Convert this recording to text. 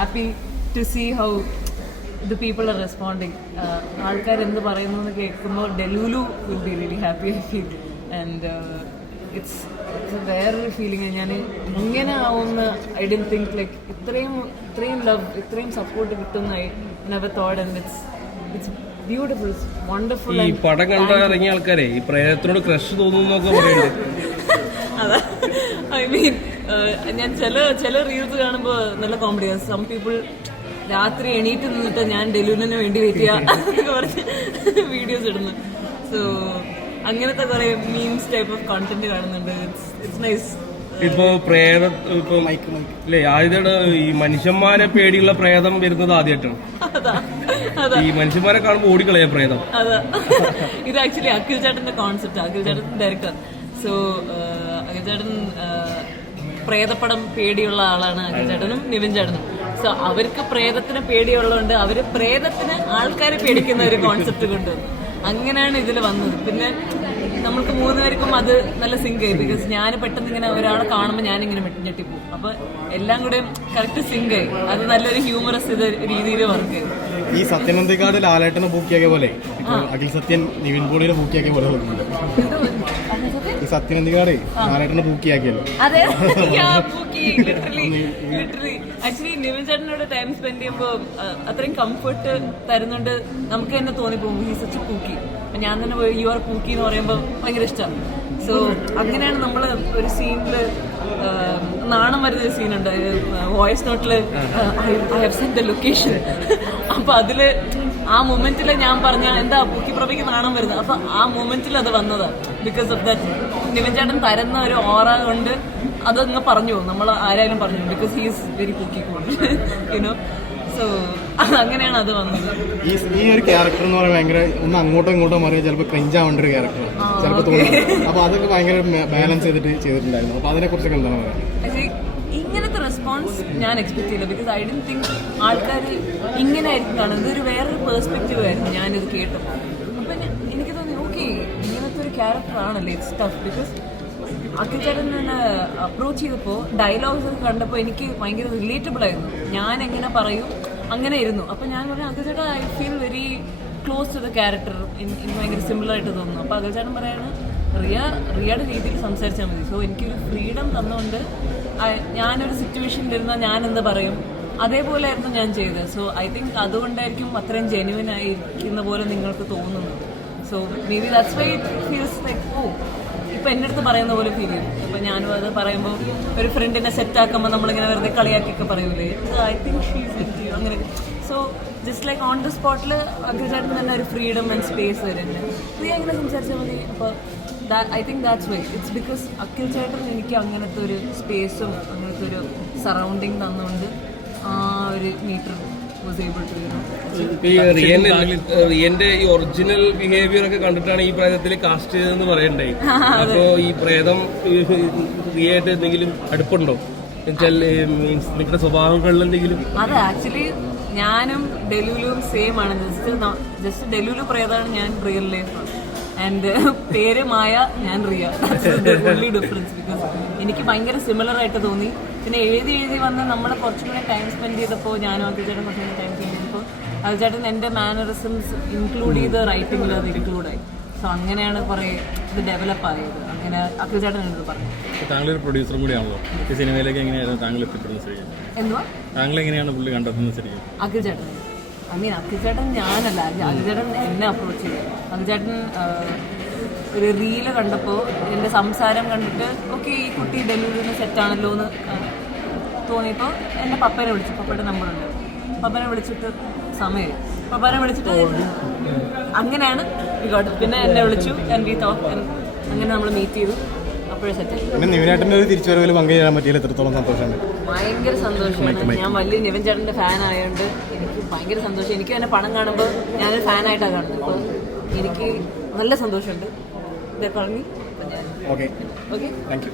happy to see how the people are responding. ആൾക്കാർ എന്ത് പറയുന്നു എന്ന് കേൾക്കുമ്പോൾ delulu will be really happy I feel and it's വേറൊരു ഫീലിംഗ്. ഞാൻ ഇങ്ങനെ ആവുന്ന ഐ ഡി തിങ്ക് ലൈക്ക് ഇത്രയും ലവ് ഇത്രയും സപ്പോർട്ട് കിട്ടുന്ന I never thought and it's beautiful wonderful. ഈ പടം കണ്ട ഇറങ്ങിയ ആൾക്കാരെ ഈ പ്രേതത്തിനോട് ക്രഷ് തോന്നുന്നൊക്കെ പറയുന്നുണ്ട്. അതാ ഐ മീൻ ഞാൻ ചില റീൽസ് കാണുമ്പോൾ നല്ല കോമഡിയാണ്. സം പീപ്പിൾ രാത്രി എണീറ്റ് നിന്നിട്ട് ഞാൻ ഡെലൂലിന് വേണ്ടി വെയിറ്റ് ചെയ്യാ പറഞ്ഞ് വീഡിയോസ് ഇടുന്നു. സോ അങ്ങനത്തെ കുറെ മീംസ് ടൈപ്പ് ഓഫ് കണ്ടന്റ് കാണുന്നുണ്ട്. It's nice. ഇപ്പൊ പ്രേതം ഇപ്പൊ അല്ലേ ആദ്യമായിട്ട് ഈ മനുഷ്യന്മാരെ പേടിയുള്ള പ്രേതം വരുന്നത് ആദ്യമായിട്ടാണ്. ഈ മനുഷ്യന്മാരെ കാണുമ്പോൾ ഓടിക്കളയ പ്രേതം. അതാ ഇത് ആക്ച്വലി അഖിൽ ചേട്ടന്റെ കോൺസെപ്റ്റ്. അഖിൽ ചേട്ടൻ ഡയറക്ടർ. സോ അഖിൽ ചേട്ടൻ പ്രേതപ്പടം പേടിയുള്ള ആളാണ് അഖിൽ ചേട്ടനും നിവിൻ ചേട്ടനും. സോ അവർക്ക് പ്രേതത്തിന് പേടിയുള്ളതുകൊണ്ട് അവര് പ്രേതത്തിന് ആൾക്കാരെ പേടിക്കുന്ന ഒരു കോൺസെപ്റ്റ് കൊണ്ടുവന്നു. അങ്ങനെയാണ് ഇതിൽ വന്നത്. പിന്നെ നമ്മൾക്ക് മൂന്നുപേർക്കും അത് നല്ല സിങ്ക് ആയി. ബിക്കോസ് ഞാൻ പെട്ടെന്ന് ഇങ്ങനെ ഒരാളെ കാണുമ്പോൾ ഞാനിങ്ങനെ ഞെട്ടിപ്പോവും. അപ്പൊ എല്ലാം കൂടെ കറക്റ്റ് സിങ്ക് ആയി. അത് നല്ലൊരു ഹ്യൂമറസ് രീതിയിൽ വർക്ക് ചെയ്തു. ഈ സത്യനന്ദിക്കാട് ലാലേട്ടനെ പൂക്കിയാക്കിയ പോലെ അഖിൽ സത്യൻ നിവിൻ പോളിനെ പൂക്കിയാക്കിയ പോലെ തോന്നുന്നുണ്ട്. ഈ സത്യനന്ദിക്കാട് ലാലേട്ടനെ പൂക്കിയാക്കിയല്ലോ. അതെ ആക്ച്വലി നിവിൻ ചേട്ടനോട് ടൈം സ്പെൻഡ് ചെയ്യുമ്പോൾ അത്രയും കംഫർട്ട് തരുന്നുണ്ട്. നമുക്ക് തന്നെ തോന്നിപ്പോകും ഈ സച്ച് പൂക്കി. ഞാൻ തന്നെ പോയി യു ആർ പൂക്കി എന്ന് പറയുമ്പോൾ ഭയങ്കര ഇഷ്ടമാണ്. സോ അങ്ങനെയാണ് നമ്മൾ ഒരു സീനില് നാണം വരുന്ന ഒരു സീനുണ്ട്. വോയിസ് നോട്ടില് I have send the location. അപ്പൊ അതില് ആ മൊമെന്റില് ഞാൻ പറഞ്ഞ എന്താ പൂക്കി പ്രഭയ്ക്ക് നാണം വരുന്നത്. അപ്പൊ ആ മൊമെന്റിൽ അത് വന്നതാണ്. ബിക്കോസ് ഓഫ് ദാറ്റ് നിവിൻ ചേട്ടൻ തരുന്ന ഒരു ഓറ കൊണ്ട് അതങ്ങ് പറഞ്ഞു പോകും. നമ്മൾ ആരായാലും പറഞ്ഞു because he is very pookie you know. So അങ്ങനെയാണ് അത് വന്നത്. ഈ ഒരു ക്യാരക്ടർ എന്ന് പറയുന്നത് ഭയങ്കര ഒന്ന് അങ്ങോട്ടോ ഇങ്ങോട്ടോ മാറിയാൽ ചിലപ്പോൾ ക്രിഞ്ച് ആവേണ്ട ഒരു ക്യാരക്ടർ ചിലപ്പോൾ തോന്നുന്നു. അപ്പൊ അതൊക്കെ ഭയങ്കര ബാലൻസ് ചെയ്തിട്ടുണ്ടായിരുന്നു. അപ്പൊ അതിനെ കുറിച്ചൊക്കെ എന്താണ് പറയുന്നത്? ഇങ്ങനത്തെ റെസ്പോൺസ് ഞാൻ എക്സ്പെക്ട് ചെയ്യില്ല. ബിക്കോസ് ഐ ഡോണ്ട് തിങ്ക് ആൾക്കാർ ഇങ്ങനെ ആയിരിക്കും കാണുന്നത്. ഇതൊരു വേറൊരു പെർസ്പെക്റ്റീവ് ആയിരുന്നു ഞാനിത് കേട്ടപ്പോൾ. അപ്പൊ എനിക്ക് തോന്നി ഓക്കെ ഇങ്ങനത്തെ ഒരു ക്യാരക്ടർ ആണല്ലേ. It's tough. ബിക്കോസ് അഖിൽ ചേട്ടൻ തന്നെ അപ്രോച്ച് ചെയ്തപ്പോൾ ഡയലോഗ്സ് ഒക്കെ കണ്ടപ്പോൾ എനിക്ക് ഭയങ്കര റിലേറ്റബിൾ ആയിരുന്നു. ഞാൻ എങ്ങനെ പറയും അങ്ങനെ ഇരുന്നു. അപ്പം ഞാൻ പറഞ്ഞു അഖിൽ ചേട്ടൻ I feel very close to the character. എനിക്ക് ഭയങ്കര സിമിലർ ആയിട്ട് തോന്നുന്നു. അപ്പോൾ അഖിൽ ചേട്ടൻ പറയാണ് റിയയുടെ രീതിയിൽ സംസാരിച്ചാൽ മതി. സോ എനിക്കൊരു ഫ്രീഡം തന്നുകൊണ്ട് ഞാനൊരു സിറ്റുവേഷനിലിരുന്നാൽ ഞാൻ എന്ത് പറയും അതേപോലെ ആയിരുന്നു ഞാൻ ചെയ്തത്. സോ ഐ തിങ്ക് അതുകൊണ്ടായിരിക്കും അത്രയും ജെന്യുവൻ ആയിരിക്കുന്ന പോലെ നിങ്ങൾക്ക് തോന്നുന്നത്. So maybe that's why it feels like oh ഇപ്പൊ എന്റെ അടുത്ത് പറയുന്ന പോലെ ഫീൽ ചെയ്യും. ഇപ്പൊ ഞാനും അത് പറയുമ്പോൾ ഒരു ഫ്രണ്ടിനെ സെറ്റ് ആക്കുമ്പോൾ നമ്മളിങ്ങനെ വെറുതെ കളിയാക്കിയൊക്കെ പറയൂലേ I think she's with you അങ്ങനെ. So just like on the സ്പോട്ടിൽ അഖിൽ ചേട്ടൻ തന്നെ ഒരു ഫ്രീഡം ആൻഡ് സ്പേസ് വരുന്നുണ്ട്. ഫ്രീ അങ്ങനെ സംസാരിച്ചാൽ മതി. അപ്പോൾ I think that's why it's because Akhil ചേട്ടൻ എനിക്ക് അങ്ങനത്തെ ഒരു സ്പേസും അങ്ങനത്തെ ഒരു സറൗണ്ടിങ് തന്നുകൊണ്ട് ആ ഒരു മീറ്റർ വാസ് ഏബിൾ ടു റിയന്റെ ഈ ഒറിജിനൽ ബിഹേവിയർ ഒക്കെ കണ്ടിട്ടാണ് ഈ പ്രേതത്തിൽ കാസ്റ്റ് ചെയ്തതെന്ന് പറയണ്ടായി. അപ്പോ ഈ പ്രേതം റിയായിട്ട് എന്തെങ്കിലും അടുപ്പുണ്ടോ മീൻസ് നിങ്ങളുടെ സ്വഭാവങ്ങളിൽ എന്തെങ്കിലും? അതെ ആക്ച്വലി ഞാനും ഡെലൂലും സെയിം ആണ്. ജസ്റ്റ് ഡെലൂലു പ്രേതമാണ്, ഞാൻ റിയൽ ലൈഫാണ്. ആൻഡ് പേര് മായ, ഞാൻ റിയ. Only difference. ബിക്കോസ് എനിക്ക് ഭയങ്കര സിമിലർ ആയിട്ട് തോന്നി. പിന്നെ എഴുതി വന്ന് നമ്മൾ കുറച്ചുകൂടെ ടൈം സ്പെൻഡ് ചെയ്തപ്പോൾ ഞാനും അഖിൽ ചേട്ടൻ കുറച്ചുകൂടെ ടൈം സ്പെൻഡ് ചെയ്തപ്പോൾ അഖിൽ ചേട്ടൻ എൻ്റെ മാനറിസംസ് ഇൻക്ലൂഡ് ചെയ്ത് റൈറ്റിങ്ങിൽ അത് ഇൻക്ലൂഡായി. സോ അങ്ങനെയാണ് കുറേ ഇത് ഡെവലപ്പ് ആയത്. അങ്ങനെ അഖിൽ ചേട്ടൻ എന്നോട് പറഞ്ഞു. താങ്കളൊരു പ്രൊഡ്യൂസറും കൂടിയാണല്ലോ. ഈ സിനിമയിലേക്ക് എങ്ങനെയായിരുന്നു താങ്കൾ എത്തിപ്പെടുന്നത്? ശരിക്കും എന്തുവാ താങ്കൾ എങ്ങനെയാണ് പുള്ളി കണ്ടെത്തുന്നത്? ശരിക്കും അഖിൽ ചേട്ടൻ ഐ മീൻ അഖിൽ ചേട്ടൻ ഞാനല്ല, അഖിൽ ചേട്ടൻ എന്നെ അപ്രോച്ച് ചെയ്തു. അഖിൽ ചേട്ടൻ ഒരു റീല് കണ്ടപ്പോൾ എൻ്റെ സംസാരം കണ്ടിട്ട് ഓക്കെ ഈ കുട്ടി ഡെലിവറിന് സെറ്റാണല്ലോ എന്ന് തോന്നിയപ്പോൾ എൻ്റെ പപ്പനെ വിളിച്ചു. പപ്പയുടെ നമ്പറുണ്ട്. പപ്പനെ വിളിച്ചിട്ട് സമയമായി. പപ്പനെ വിളിച്ചിട്ട് അങ്ങനെയാണ് പിന്നെ എന്നെ വിളിച്ചു. And we talk. അങ്ങനെ നമ്മൾ മീറ്റ് ചെയ്തു. അപ്പോഴേ സെറ്റായി. നിവിനേട്ടൻ്റെ ഒരു തിരിച്ചുവരവിൽ പങ്കുചേരാൻ പറ്റിയില്ല. എത്രത്തോളം സന്തോഷമുണ്ട്? ഭയങ്കര സന്തോഷമാണ്. ഞാൻ വലിയ നിവിൻ ചേട്ടൻ്റെ ഫാൻ ആയതുകൊണ്ട് എനിക്ക് ഭയങ്കര സന്തോഷം. എനിക്ക് തന്നെ പടം കാണുമ്പോൾ ഞാനൊരു ഫാനായിട്ടാണ് കാണുന്നത്. അപ്പോൾ എനിക്ക് നല്ല സന്തോഷമുണ്ട്. ഇതേ പറഞ്ഞു. Okay okay thank you.